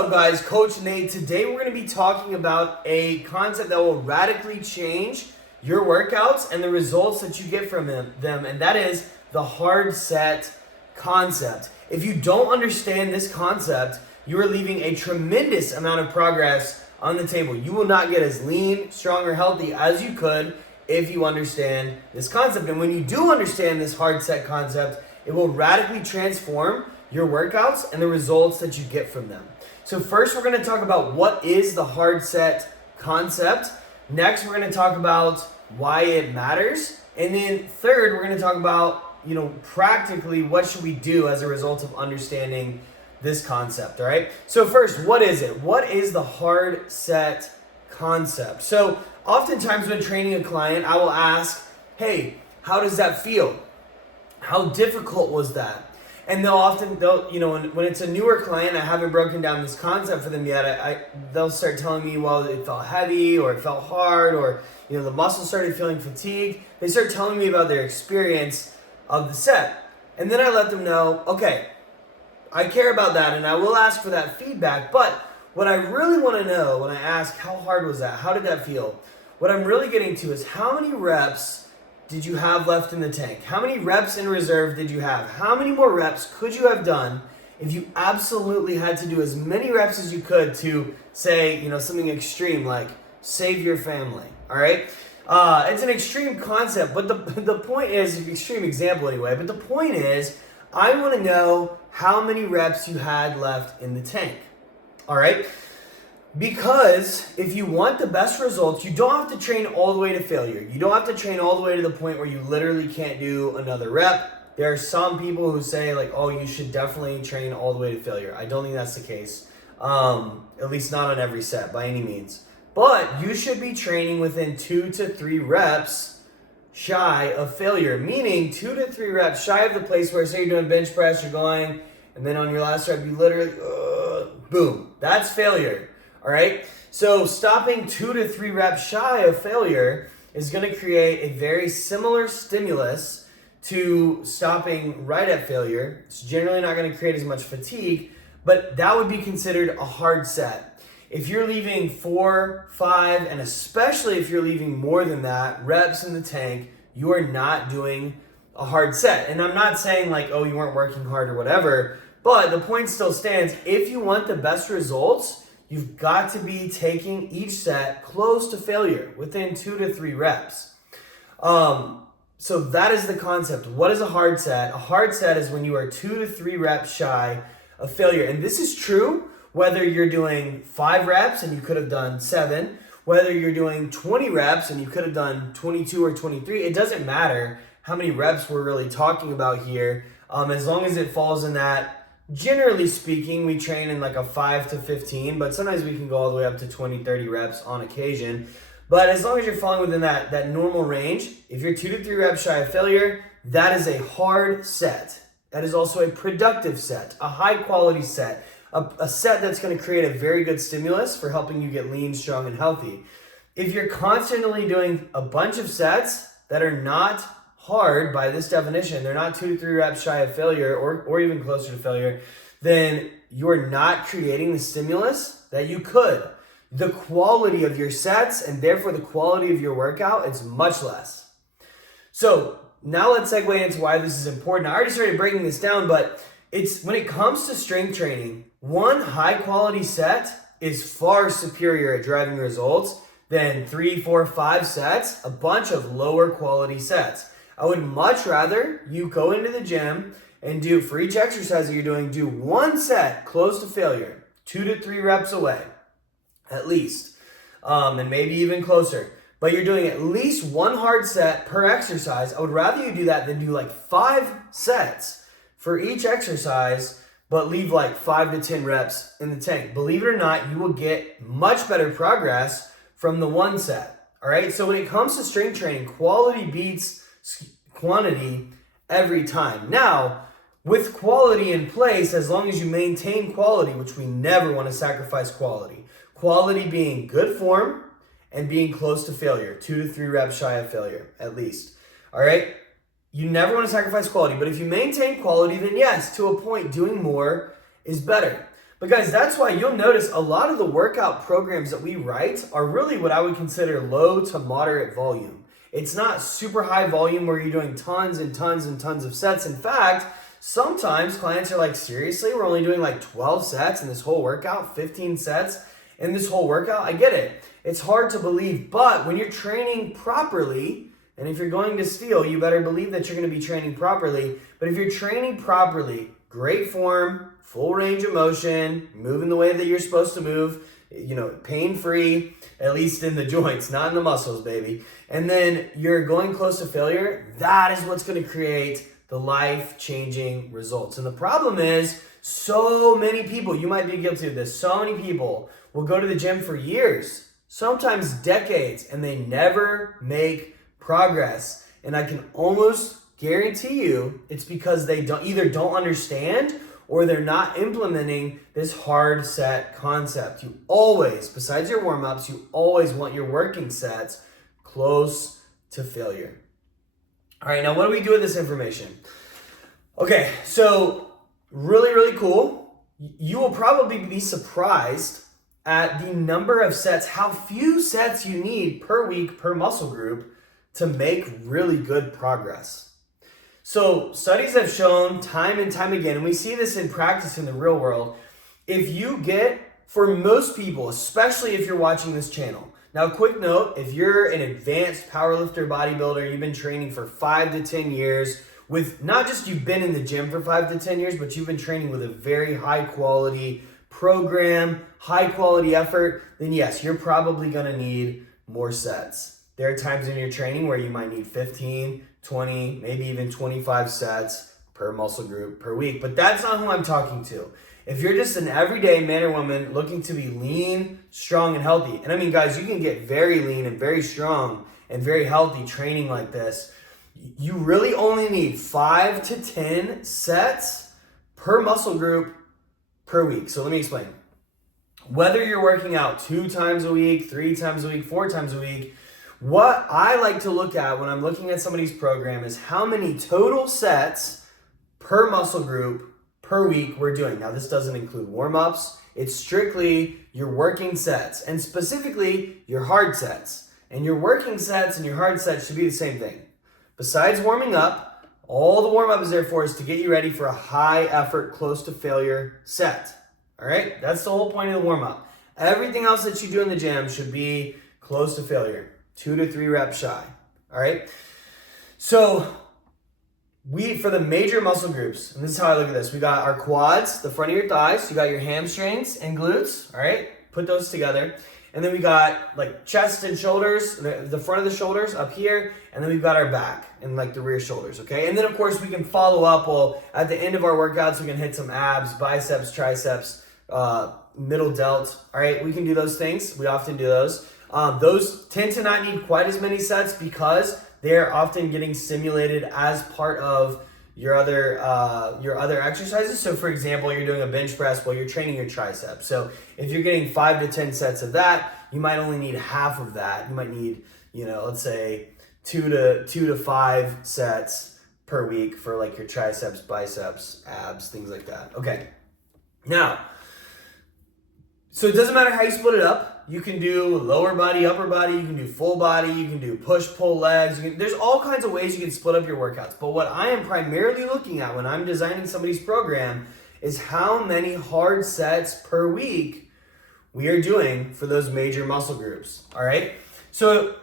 up, guys? Coach Nate. Today we're going to be talking about a concept that will radically change your workouts and the results that you get from them, and that is the hard set concept. If you don't understand this concept, you are leaving a tremendous amount of progress on the table. You will not get as lean, strong, or healthy as you could if you understand this concept. And when you do understand this hard set concept, it will radically transform your workouts and the results that you get from them. So first, we're going to talk about what is the hard set concept. Next, we're going to talk about why it matters. And then third, we're going to talk about, practically what should we do as a result of understanding this concept, all right? So first, what is it? What is the hard set concept? So oftentimes when training a client, I will ask, hey, how does that feel? How difficult was that? And when it's a newer client, I haven't broken down this concept for them yet. They'll start telling me, well, it felt heavy, or it felt hard, or the muscles started feeling fatigued. They start telling me about their experience of the set, and then I let them know, okay, I care about that, and I will ask for that feedback. But what I really want to know when I ask, how hard was that? How did that feel? What I'm really getting to is, how many reps did you have left in the tank? How many reps in reserve did you have? How many more reps could you have done if you absolutely had to do as many reps as you could to say, something extreme like save your family, all right? It's an extreme concept, but the point is, an extreme example anyway, but the point is, I want to know how many reps you had left in the tank, all right? Because if you want the best results, you don't have to train all the way to failure. You don't have to train all the way to the point where you literally can't do another rep. There are some people who say you should definitely train all the way to failure. I don't think that's the case, at least not on every set by any means. But you should be training within 2 to 3 reps shy of failure, meaning 2 to 3 reps shy of the place where, say you're doing bench press, you're going, and then on your last rep, you literally, boom, that's failure. All right, so stopping 2 to 3 reps shy of failure is going to create a very similar stimulus to stopping right at failure. It's generally not going to create as much fatigue, but that would be considered a hard set. If you're leaving 4, 5, and especially if you're leaving more than that reps in the tank, you are not doing a hard set. And I'm not saying you weren't working hard or whatever, but the point still stands. If you want the best results, you've got to be taking each set close to failure, within 2 to 3 reps. So that is the concept. What is a hard set? A hard set is when you are 2 to 3 reps shy of failure. And this is true whether you're doing 5 reps and you could have done 7, whether you're doing 20 reps and you could have done 22 or 23. It doesn't matter how many reps we're really talking about here, as long as it falls in that. Generally speaking, we train in a 5 to 15, but sometimes we can go all the way up to 20, 30 reps on occasion. But as long as you're falling within that normal range, if you're 2 to 3 reps shy of failure, that is a hard set. That is also a productive set, a high quality set, a set that's going to create a very good stimulus for helping you get lean, strong, and healthy. If you're constantly doing a bunch of sets that are not hard by this definition, they're not 2 to 3 reps shy of failure or even closer to failure, then you're not creating the stimulus that you could. The quality of your sets, and therefore the quality of your workout, is much less. So now let's segue into why this is important. I already started breaking this down, but it's when it comes to strength training, one high quality set is far superior at driving results than 3, 4, 5 sets, a bunch of lower quality sets. I would much rather you go into the gym and do, for each exercise that you're doing, do 1 set close to failure, 2 to 3 reps away, at least, and maybe even closer. But you're doing at least 1 hard set per exercise. I would rather you do that than do 5 sets for each exercise, but leave 5 to 10 reps in the tank. Believe it or not, you will get much better progress from the 1 set. All right, so when it comes to strength training, quality beats quantity every time. Now, with quality in place, as long as you maintain quality, which we never want to sacrifice quality being good form and being close to failure, 2 to 3 reps shy of failure, at least. All right, you never want to sacrifice quality, but if you maintain quality, then yes, to a point, doing more is better. But guys, that's why you'll notice a lot of the workout programs that we write are really what I would consider low to moderate volume. It's not super high volume where you're doing tons and tons and tons of sets. In fact, sometimes clients are like, seriously, we're only doing like 12 sets in this whole workout, 15 sets in this whole workout. I get it. It's hard to believe, but when you're training properly, and if you're going to steal, you better believe that you're going to be training properly. But if you're training properly, great form, full range of motion, moving the way that you're supposed to move, pain-free, at least in the joints, not in the muscles, baby. And then you're going close to failure, that is what's going to create the life-changing results. And the problem is, so many people, you might be guilty of this, so many people will go to the gym for years, sometimes decades, and they never make progress. And I can almost guarantee you it's because they don't understand or they're not implementing this hard set concept. You always, besides your warm-ups, you always want your working sets close to failure. All right, now what do we do with this information? Okay, so really, really cool. You will probably be surprised at the number of sets, how few sets you need per week per muscle group to make really good progress. So studies have shown time and time again, and we see this in practice in the real world, if you get, for most people, especially if you're watching this channel. Now, quick note, if you're an advanced powerlifter, bodybuilder, you've been training for 5 to 10 years with, not just you've been in the gym for 5 to 10 years, but you've been training with a very high quality program, high quality effort, then yes, you're probably gonna need more sets. There are times in your training where you might need 15, 20, maybe even 25 sets per muscle group per week, but that's not who I'm talking to. If you're just an everyday man or woman looking to be lean, strong, and healthy, and I mean, guys, you can get very lean and very strong and very healthy training like this, you really only need 5 to 10 sets per muscle group per week. So let me explain. Whether you're working out 2 times a week, 3 times a week, 4 times a week, what I like to look at when I'm looking at somebody's program is how many total sets per muscle group per week we're doing. Now, this doesn't include warm-ups. It's strictly your working sets, and specifically your hard sets. And your working sets and your hard sets should be the same thing. Besides warming up, all the warm-up is there for is to get you ready for a high-effort, close-to-failure set. All right? That's the whole point of the warm-up. Everything else that you do in the gym should be close to failure. 2 to 3 reps shy, all right? So for the major muscle groups, and this is how I look at this, we got our quads, the front of your thighs, you got your hamstrings and glutes, all right? Put those together. And then we got like chest and shoulders, the front of the shoulders up here, and then we've got our back and like the rear shoulders, okay? And then of course we can follow up, at the end of our workouts, we can hit some abs, biceps, triceps, middle delt, all right? We can do those things, we often do those. Those tend to not need quite as many sets because they're often getting simulated as part of your other exercises. So for example, you're doing a bench press while you're training your triceps. So if you're getting 5 to 10 sets of that, you might only need half of that. You might need, let's say 2 to 5 sets per week for like your triceps, biceps, abs, things like that. Okay. Now, so it doesn't matter how you split it up. You can do lower body, upper body, you can do full body, you can do push-pull legs. There's all kinds of ways you can split up your workouts. But what I am primarily looking at when I'm designing somebody's program is how many hard sets per week we are doing for those major muscle groups, all right? So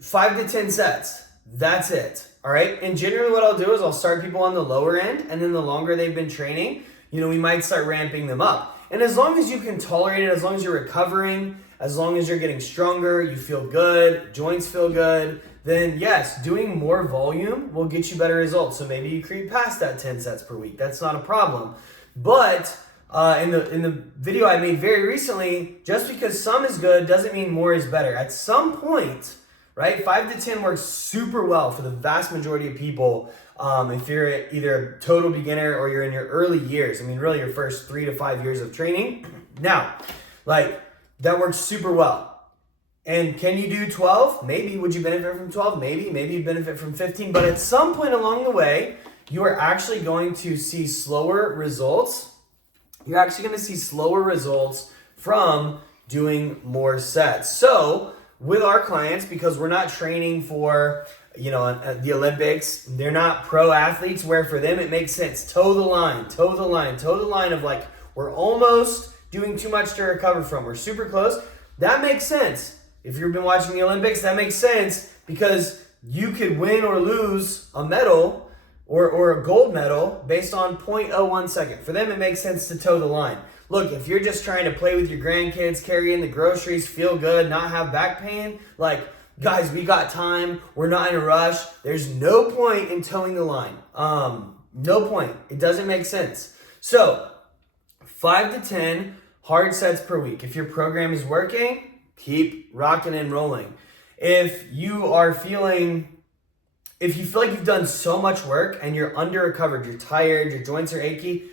5 to 10 sets, that's it, all right? And generally what I'll do is I'll start people on the lower end, and then the longer they've been training, we might start ramping them up. And as long as you can tolerate it, as long as you're recovering, as long as you're getting stronger, you feel good, joints feel good, then yes, doing more volume will get you better results. So maybe you creep past that 10 sets per week. That's not a problem. But in the video I made very recently, just because some is good doesn't mean more is better. At some point, right, 5 to 10 works super well for the vast majority of people. If you're either a total beginner or you're in your early years, really your first 3 to 5 years of training. Now, that works super well. And can you do 12? Maybe. Would you benefit from 12? Maybe. Maybe you benefit from 15. But at some point along the way, you are actually going to see slower results. you're actually going to see slower results from doing more sets. So with our clients, because we're not training for, the Olympics, they're not pro athletes, where for them it makes sense. Toe the line of like, we're almost doing too much to recover from. We're super close. That makes sense. If you've been watching the Olympics, that makes sense because you could win or lose a medal or a gold medal based on 0.01 second. For them, it makes sense to toe the line. Look, if you're just trying to play with your grandkids, carry in the groceries, feel good, not have back pain, like, guys, we got time. We're not in a rush. There's no point in towing the line. No point. It doesn't make sense. So 5 to 10 hard sets per week. If your program is working, keep rocking and rolling. If you feel like you've done so much work and you're under recovered, you're tired, your joints are achy,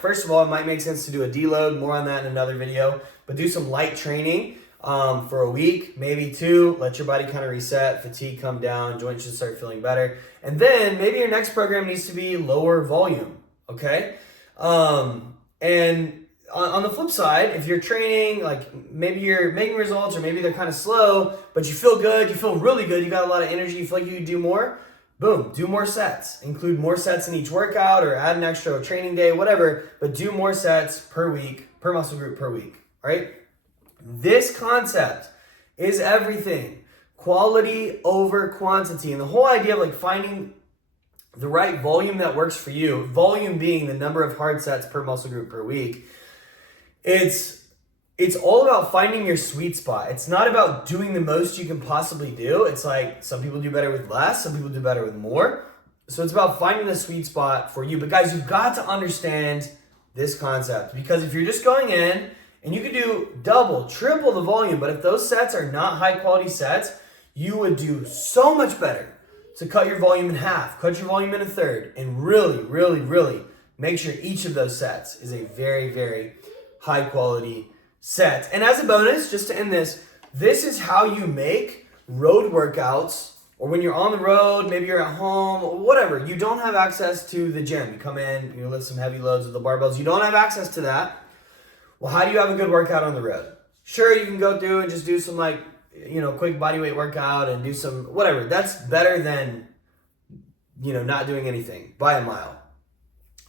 first of all, it might make sense to do a deload, more on that in another video, but do some light training for a week, maybe 2, let your body kind of reset, fatigue come down, joints should start feeling better. And then maybe your next program needs to be lower volume, okay? And on the flip side, if you're training, like maybe you're making results or maybe they're kind of slow, but you feel good, you feel really good, you got a lot of energy, you feel like you could do more, boom, do more sets. Include more sets in each workout or add an extra training day, whatever, but do more sets per week, per muscle group per week, all right? This concept is everything. Quality over quantity. And the whole idea of like finding the right volume that works for you, volume being the number of hard sets per muscle group per week, it's all about finding your sweet spot. It's not about doing the most you can possibly do. It's like some people do better with less, some people do better with more. So it's about finding the sweet spot for you. But guys, you've got to understand this concept, because if you're just going in and you could do double, triple the volume, but if those sets are not high quality sets, you would do so much better to cut your volume in half, cut your volume in a third, and really, really, really make sure each of those sets is a very, very high quality set. And as a bonus, just to end this is how you make road workouts, or when you're on the road, maybe you're at home, whatever, you don't have access to the gym. You come in, you lift some heavy loads with the barbells, you don't have access to that. Well, how do you have a good workout on the road? Sure, you can go through and just do some quick body weight workout and do some whatever. That's better than, not doing anything by a mile.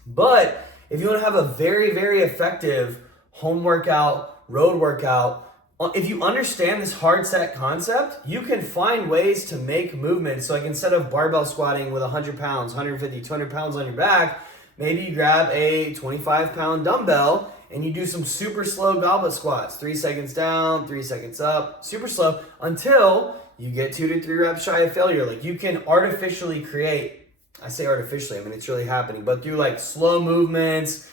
But if you want to have a very, very effective home workout, road workout, if you understand this hard set concept, you can find ways to make movements. So like instead of barbell squatting with 100 pounds, 150, 200 pounds on your back, maybe you grab a 25-pound dumbbell and you do some super slow goblet squats, 3 seconds down, 3 seconds up, super slow, until you get 2 to 3 reps shy of failure. Like you can artificially create, I say artificially, I mean, it's really happening, but through like slow movements,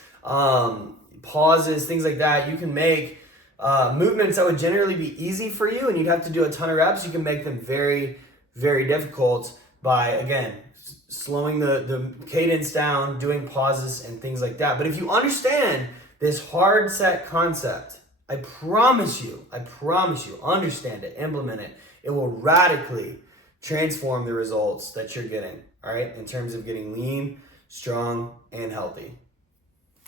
pauses, things like that, you can make movements that would generally be easy for you and you'd have to do a ton of reps. You can make them very, very difficult by, again, slowing the cadence down, doing pauses and things like that. But if you understand this hard set concept, I promise you, understand it, implement it. It will radically transform the results that you're getting, all right, in terms of getting lean, strong, and healthy.